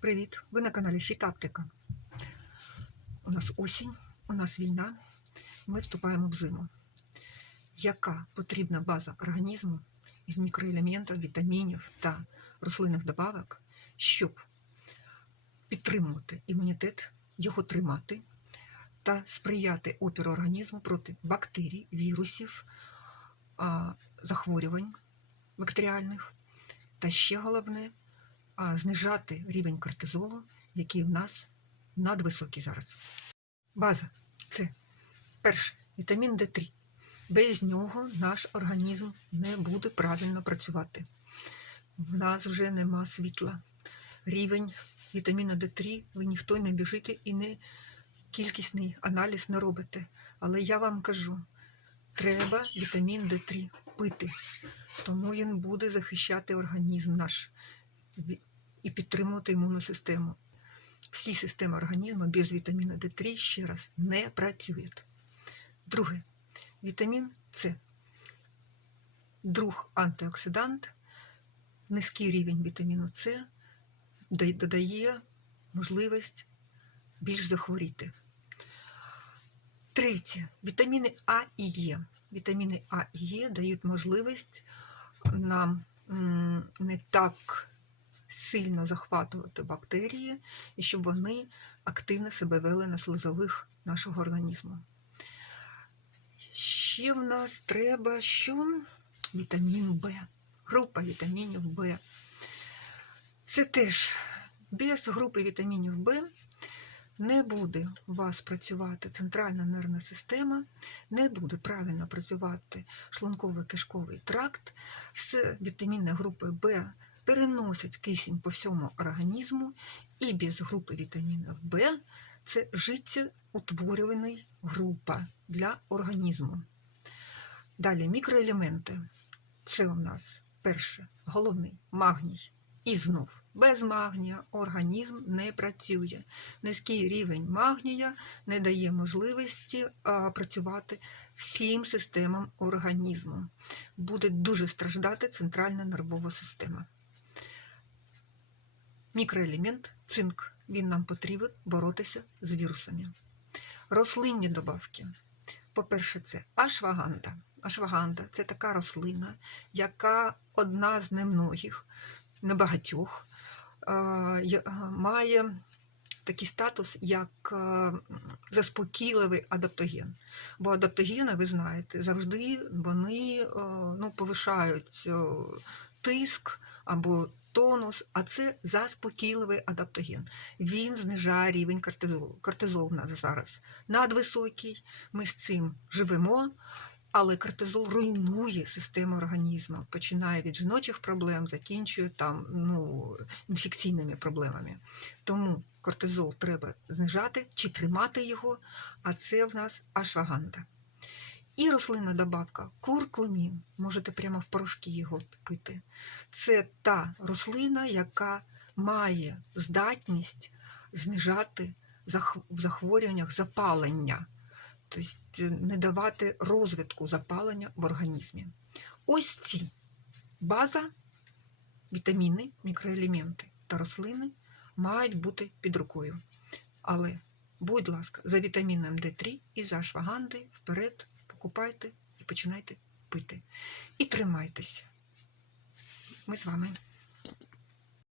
Привіт! Ви на каналі Фітаптика. У нас осінь, у нас війна, ми вступаємо в зиму. Яка потрібна база організму із мікроелементів, вітамінів та рослинних добавок, щоб підтримувати імунітет, його тримати та сприяти опіру організму проти бактерій, вірусів, захворювань бактеріальних та ще головне знижати рівень кортизолу, який в нас надвисокий зараз. База це перше вітамін D3. Без нього наш організм не буде правильно працювати. В нас вже нема світла. Рівень вітаміна D3 ви ніхто не біжите і не кількісний аналіз не робите. Але я вам кажу, треба вітамін D3 пити, тому він буде захищати організм наш підтримувати імунну систему. Всі системи організму без вітаміну D3 ще раз не працюють. Друге, вітамін С. Друг антиоксидант, низький рівень вітаміну С додає можливість більш захворіти. Третє, вітаміни А і Е. Вітаміни А і Е дають можливість нам не так сильно захватувати бактерії і щоб вони активно себе вели на слизових нашого організму. Ще в нас треба що? Вітамін В. Група вітамінів В. Це теж без групи вітамінів В не буде у вас працювати центральна нервна система, не буде правильно працювати шлунково-кишковий тракт з вітамінної групи В переносять кисень по всьому організму, і без групи вітамінів В це життєутворюваний група для організму. Далі мікроелементи. Це у нас перше, головний магній. І знов, без магнія організм не працює. Низький рівень магнія не дає можливості працювати всім системам організму. Буде дуже страждати центральна нервова система. Мікроелемент цинк. Він нам потрібен боротися з вірусами. Рослинні добавки. По-перше, це ашваганда. Ашваганда це така рослина, яка одна з немногих, небагатьох, має такий статус, як заспокійливий адаптоген. Бо адаптогени, ви знаєте, завжди вони ну, повишають тиск або тонус, а це заспокійливий адаптоген. Він знижає рівень кортизолу. Кортизол у нас зараз надвисокий, ми з цим живемо, але кортизол руйнує систему організму, починає від жіночих проблем, закінчує там ну, інфекційними проблемами. Тому кортизол треба знижати чи тримати його, а це в нас ашваганда. І рослинна добавка куркумін. Можете прямо в порошки його пити. Це та рослина, яка має здатність знижати в захворюваннях запалення, тобто не давати розвитку запалення в організмі. Ось ці база, вітаміни, мікроелементи та рослини мають бути під рукою. Але, будь ласка, за вітаміном D3 і за ашваганди вперед купайте і починайте пити. І тримайтеся. Ми з вами.